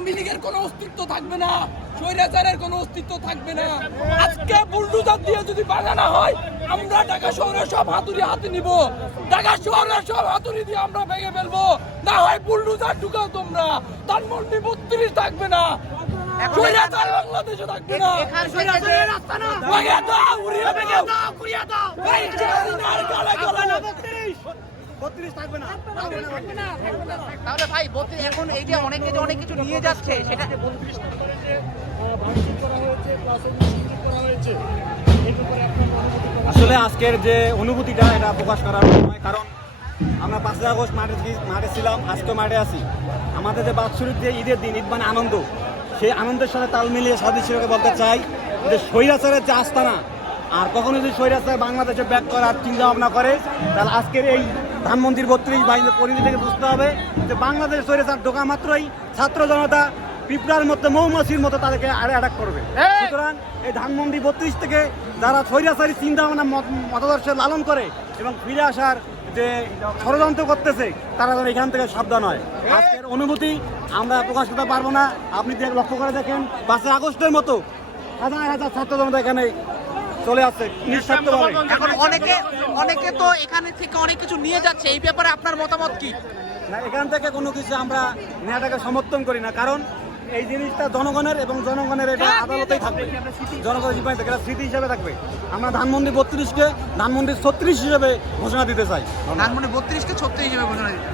আওয়ামী লীগের কোনো অস্তিত্ব থাকবে না, স্বৈরাচারের কোনো অস্তিত্ব থাকবে না। আজকে বুলডোজার দিয়ে যদি বাগানো হয়, আমরা ঢাকা শহরের সব হাতুড়ি হাতে নিব, ঢাকা শহরের সব হাতুড়ি দিয়ে আমরা ভেঙে ফেলবো। না হয় বুলডোজার ঢুকাও তোমরা, ধানমন্ডি 32 থাকবে না, স্বৈরাচার বাংলাদেশে থাকবে না। স্বৈরাচারের রাস্তা না, ভেঙে দাও, উড়িয়ে দাও, ঘুরিয়ে দাও। এই যে আর গালা গালা না 32 থাকবে না। তাহলে ভাই এখন এই যে অনেক কিছু নিয়ে যাচ্ছে সেটা আসলে আজকের যে অনুভূতিটা এটা প্রকাশ করার নয়, কারণ আমরা 5 আগস্ট মাঠে ছিলাম, আজকে মাঠে আছি। আমাদের যে বাৎসরিক যে ঈদের দিন, ঈদ মানে আনন্দ, সেই আনন্দের সাথে তাল মিলিয়ে সদস্যকে বলতে চাই যে স্বৈরাচারের যে আস্তানা, আর কখনো যদি স্বৈরাচার বাংলাদেশে ব্যাক করার চিন্তা ভাবনা করে, তাহলে আজকের এই ধানমন্ডির 32 বাহিনীর পরিধি থেকে বুঝতে হবে যে বাংলাদেশ স্বৈরাচার ঢোকা মাত্রই ছাত্র জনতা পিঁপড়ার মধ্যে মৌমাছির মতো তাদেরকে আটাক করবে। সুতরাং এই ধানমন্ডি 32 থেকে যারা স্বৈরাচারী চিন্তা ভাবনা মতাদর্শ লালন করে এবং ফিরে আসার যে ষড়যন্ত্র করতেছে, তারা যেন এখান থেকে সাবধান হয়। আজকের অনুভূতি আমরা প্রকাশ করতে পারবো না। আপনি লক্ষ্য করে দেখেন 5 আগস্টের মতো হাজার হাজার ছাত্র জনতা এখানে চলে আসছে নিঃস্বার্থভাবে। এখন অনেকে তো এখানে থেকে অনেক কিছু নিয়ে যাচ্ছে, এই ব্যাপারে আপনার মতামত কি? না, এখান থেকে কোনো কিছু আমরা নেওয়াটাকে সমর্থন করি না, কারণ এই জিনিসটা জনগণের এবং জনগণের এটা আদালতেই থাকবে, জনগণের জীবনে এটা স্মৃতি হিসেবে থাকবে। আমরা ধানমন্ডি 32কে ধানমন্ডি 36 হিসেবে ঘোষণা দিতে চাই। ধানমন্ডি 32কে 36 হিসেবে ঘোষণা দিতে